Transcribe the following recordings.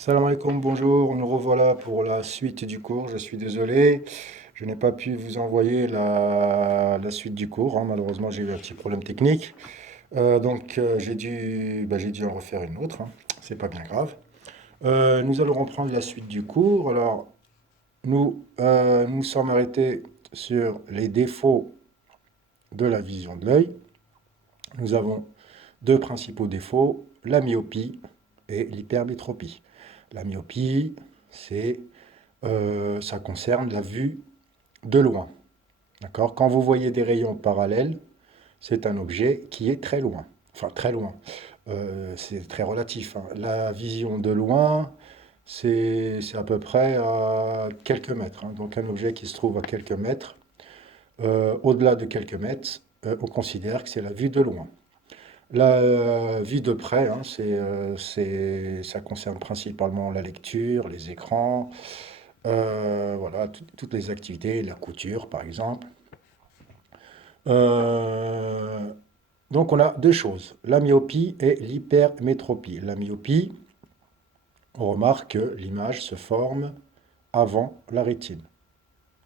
Salam alaikum, bonjour, nous revoilà pour la suite du cours. Je suis désolé, je n'ai pas pu vous envoyer la suite du cours, hein. Malheureusement, j'ai eu un petit problème technique. J'ai dû en refaire une autre, hein. C'est pas bien grave. Nous allons reprendre la suite du cours. Alors, nous sommes arrêtés sur les défauts de la vision de l'œil. Nous avons deux principaux défauts, la myopie et l'hypermétropie. La myopie, ça concerne la vue de loin. D'accord? Quand vous voyez des rayons parallèles, c'est un objet qui est très loin. Enfin, très loin. C'est très relatif, hein. La vision de loin, c'est à peu près à quelques mètres, hein. Donc un objet qui se trouve à quelques mètres, au-delà de quelques mètres, on considère que c'est la vue de loin. La vue de près, hein, ça concerne principalement la lecture, les écrans, voilà, toutes les activités, la couture par exemple. Euh, donc on a deux choses, la myopie et l'hypermétropie. La myopie, on remarque que l'image se forme avant la rétine.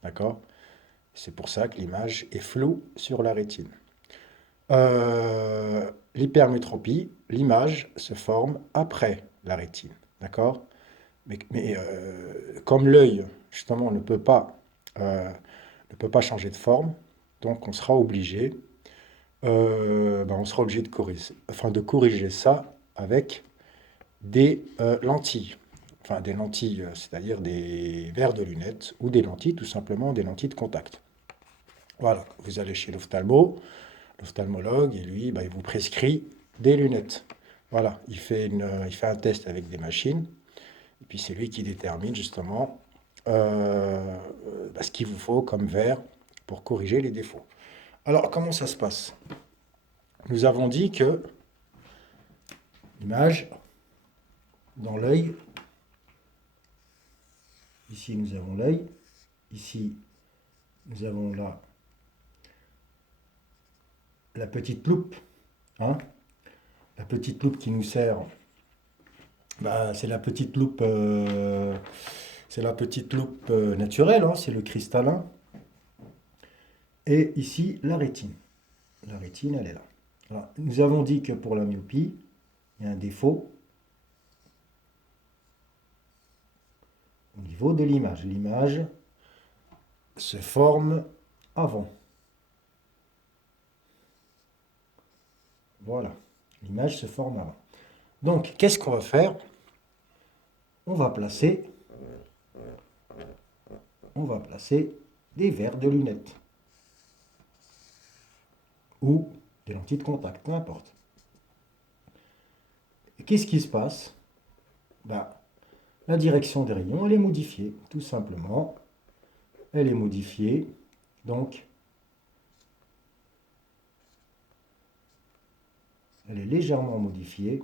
D'accord? C'est pour ça que l'image est floue sur la rétine. L'hypermétropie, l'image se forme après la rétine. D'accord? Mais comme l'œil, justement, ne peut pas changer de forme, donc on sera obligé de corriger ça avec des lentilles. Enfin, des lentilles, c'est-à-dire des verres de lunettes ou des lentilles, tout simplement des lentilles de contact. Voilà, vous allez chez l'ophtalmologue, et lui, il vous prescrit des lunettes. Voilà, il fait un test avec des machines, et puis c'est lui qui détermine justement ce qu'il vous faut comme verre pour corriger les défauts. Alors, comment ça se passe? Nous avons dit que l'image dans l'œil, ici nous avons l'œil, ici nous avons la petite loupe, hein, la petite loupe qui nous sert, c'est la petite loupe, naturelle, hein, c'est le cristallin. Et ici, la rétine. La rétine, elle est là. Alors, nous avons dit que pour la myopie, il y a un défaut au niveau de l'image. L'image se forme avant. Voilà, l'image se forme avant. Donc, qu'est-ce qu'on va faire? On va placer, on va placer des verres de lunettes ou des lentilles de contact, peu importe. Qu'est-ce qui se passe? Ben, la direction des rayons, elle est modifiée, tout simplement. Elle est modifiée, donc elle est légèrement modifiée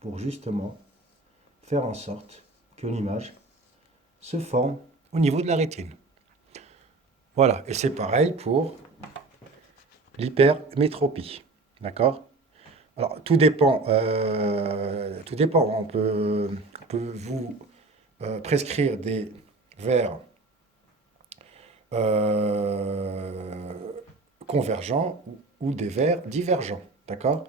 pour justement faire en sorte que l'image se forme au niveau de la rétine. Voilà, et c'est pareil pour l'hypermétropie. D'accord? Alors, tout dépend. On peut vous prescrire des verres euh, convergents ou des verres divergents. D'accord?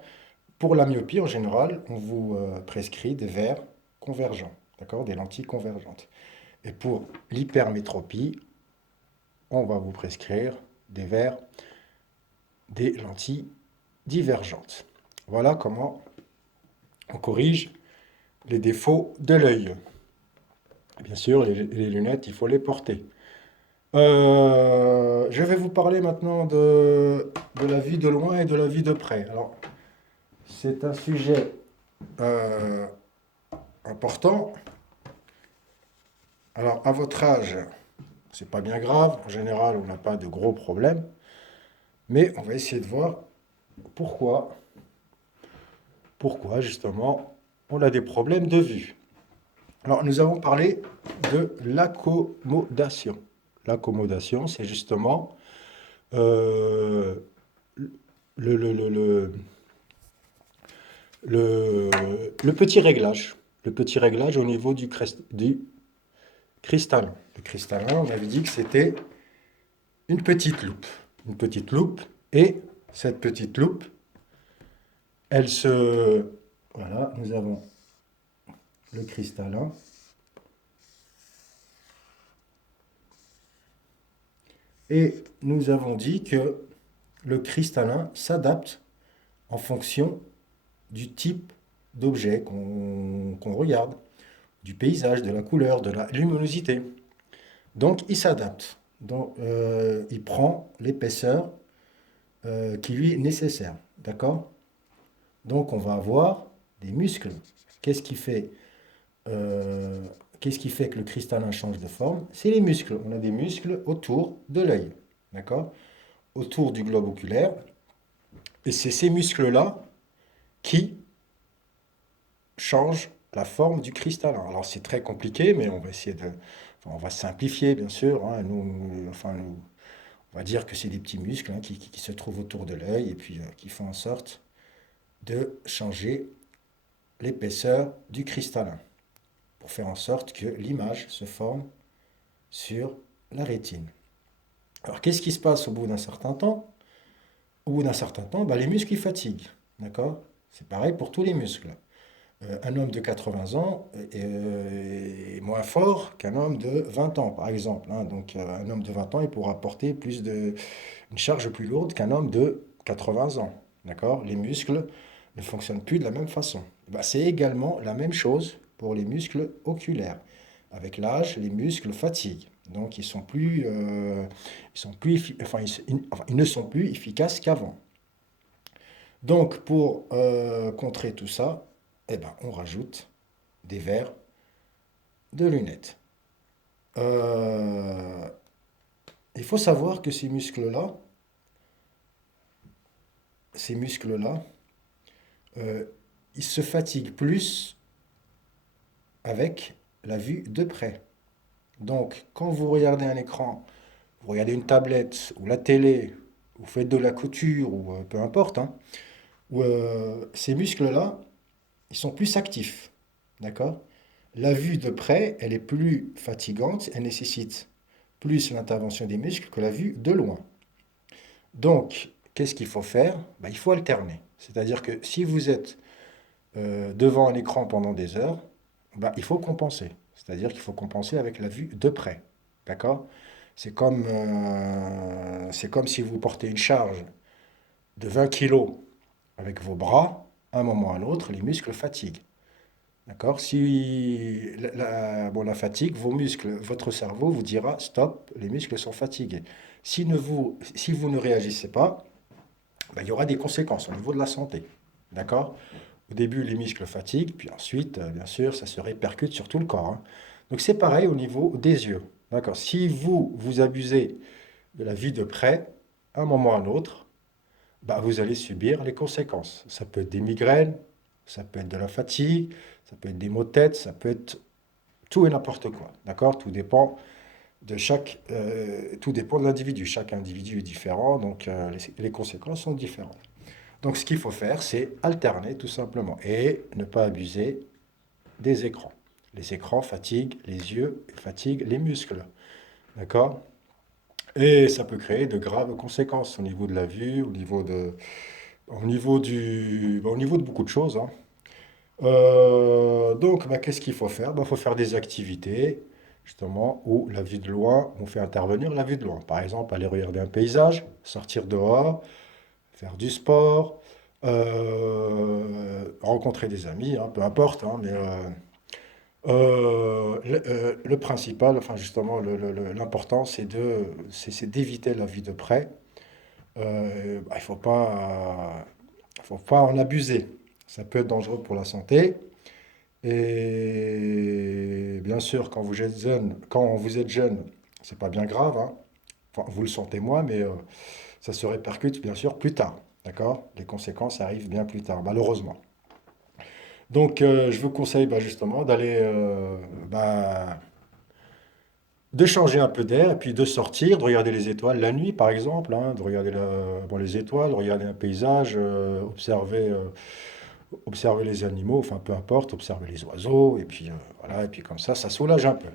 Pour la myopie, en général, on vous prescrit des verres convergents, d'accord? Des lentilles convergentes. Et pour l'hypermétropie, on va vous prescrire des lentilles divergentes. Voilà comment on corrige les défauts de l'œil. Bien sûr, les lunettes, il faut les porter. Je vais vous parler maintenant de la vue de loin et de la vue de près. Alors, c'est un sujet euh, important. Alors, à votre âge, c'est pas bien grave. En général, on n'a pas de gros problèmes. Mais on va essayer de voir pourquoi, pourquoi justement, on a des problèmes de vue. Alors, nous avons parlé de l'accommodation. L'accommodation, c'est justement euh, le, le, le, le, le petit réglage. le petit réglage au niveau du cristallin. Le cristallin, on avait dit que c'était une petite loupe. Une petite loupe. Et cette petite loupe, elle se... Voilà, nous avons le cristallin. Et nous avons dit que le cristallin s'adapte en fonction du type d'objet qu'on regarde, du paysage, de la couleur, de la luminosité. Donc il s'adapte. Donc il prend l'épaisseur qui lui est nécessaire. D'accord? Donc on va avoir des muscles. Qu'est-ce qui fait, euh, qu'est-ce qui fait que le cristallin change de forme? C'est les muscles. On a des muscles autour de l'œil. D'accord? Autour du globe oculaire. Et c'est ces muscles-là qui changent la forme du cristallin. Alors c'est très compliqué, mais on va essayer de... enfin, on va simplifier, bien sûr. Hein. On va dire que c'est des petits muscles hein, qui se trouvent autour de l'œil et puis qui font en sorte de changer l'épaisseur du cristallin pour faire en sorte que l'image se forme sur la rétine. Alors qu'est-ce qui se passe au bout d'un certain temps? Au bout d'un certain temps, bah, les muscles ils fatiguent. D'accord? C'est pareil pour tous les muscles. Un homme de 80 ans est moins fort qu'un homme de 20 ans, par exemple. Hein. Donc, un homme de 20 ans, il pourra porter une charge plus lourde qu'un homme de 80 ans. D'accord? Les muscles ne fonctionnent plus de la même façon. Bah, c'est également la même chose pour les muscles oculaires. Avec l'âge, les muscles fatiguent. Donc, ils ne sont plus efficaces qu'avant. Donc, pour contrer tout ça, eh ben, on rajoute des verres de lunettes. Euh, il faut savoir que ces muscles-là, euh, ils se fatiguent plus avec la vue de près. Donc, quand vous regardez un écran, vous regardez une tablette ou la télé, vous faites de la couture ou peu importe, hein, ces muscles-là, ils sont plus actifs. D'accord? La vue de près, elle est plus fatigante, elle nécessite plus l'intervention des muscles que la vue de loin. Donc, qu'est-ce qu'il faut faire? Ben, il faut alterner. C'est-à-dire que si vous êtes devant un écran pendant des heures, ben, il faut compenser. C'est-à-dire qu'il faut compenser avec la vue de près. D'accord? C'est comme si vous portez une charge de 20 kilos avec vos bras, à un moment à l'autre, les muscles fatiguent. D'accord? Si bon, la fatigue, vos muscles, votre cerveau vous dira stop, les muscles sont fatigués. Si vous ne réagissez pas, ben, il y aura des conséquences au niveau de la santé. D'accord? Au début, les muscles fatiguent, puis ensuite, bien sûr, ça se répercute sur tout le corps. Hein. Donc c'est pareil au niveau des yeux. D'accord? Si vous abusez de la vie de près, à un moment ou à un autre, bah, vous allez subir les conséquences. Ça peut être des migraines, ça peut être de la fatigue, ça peut être des maux de tête, ça peut être tout et n'importe quoi. D'accord? Tout dépend de l'individu. Chaque individu est différent, donc les conséquences sont différentes. Donc ce qu'il faut faire, c'est alterner tout simplement et ne pas abuser des écrans. Les écrans fatiguent les yeux, fatiguent les muscles. D'accord? Et ça peut créer de graves conséquences au niveau de la vue, au niveau de beaucoup de choses. Hein. Donc, bah, qu'est-ce qu'il faut faire? Il faut faire des activités, justement, où la vue de loin, on fait intervenir la vue de loin. Par exemple, aller regarder un paysage, sortir dehors, faire du sport, rencontrer des amis, hein, peu importe, hein, mais le principal, enfin justement, l'important, c'est d'éviter la vue de près. Bah, faut pas en abuser. Ça peut être dangereux pour la santé. Et bien sûr, quand vous êtes jeune, c'est pas bien grave, hein. Enfin, vous le sentez moins, mais ça se répercute bien sûr plus tard. D'accord? Les conséquences arrivent bien plus tard, malheureusement. Donc, je vous conseille bah, justement de changer un peu d'air et puis de sortir, de regarder les étoiles la nuit, par exemple, hein, de regarder bon, les étoiles, regarder un paysage, observer. observer les animaux, enfin peu importe, observer les oiseaux, et puis voilà, et puis comme ça soulage un peu.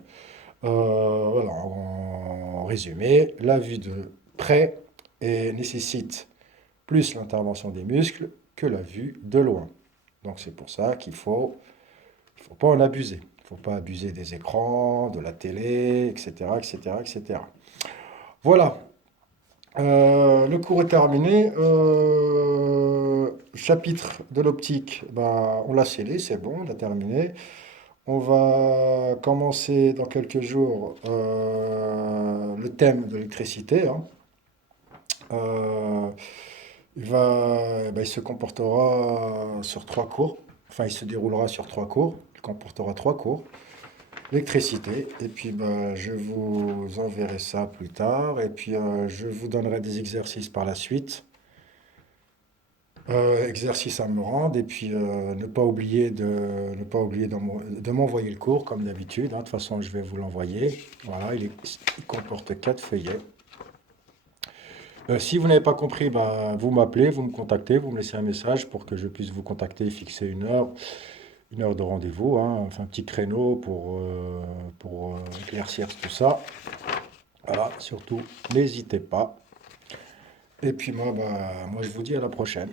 Voilà, en résumé, la vue de près nécessite plus l'intervention des muscles que la vue de loin. Donc c'est pour ça qu'il faut pas en abuser. Il ne faut pas abuser des écrans, de la télé, etc., etc., etc. Voilà, le cours est terminé. Chapitre de l'optique, ben, on l'a scellé, c'est bon, on a terminé. On va commencer dans quelques jours le thème de l'électricité, hein. Euh, il se comportera sur trois cours. Enfin, il se déroulera sur trois cours. Il comportera trois cours. L'électricité. Et puis, ben, je vous enverrai ça plus tard. Et puis, je vous donnerai des exercices par la suite. Exercice à me rendre. Et puis, ne pas oublier de m'envoyer le cours, comme d'habitude, hein. De toute façon, je vais vous l'envoyer. Voilà, il comporte quatre feuillets. Si vous n'avez pas compris, bah, vous m'appelez, vous me contactez, vous me laissez un message pour que je puisse vous contacter et fixer une heure de rendez-vous, hein, enfin un petit créneau pour éclaircir tout ça. Voilà, surtout, n'hésitez pas. Et puis moi, bah, moi je vous dis à la prochaine.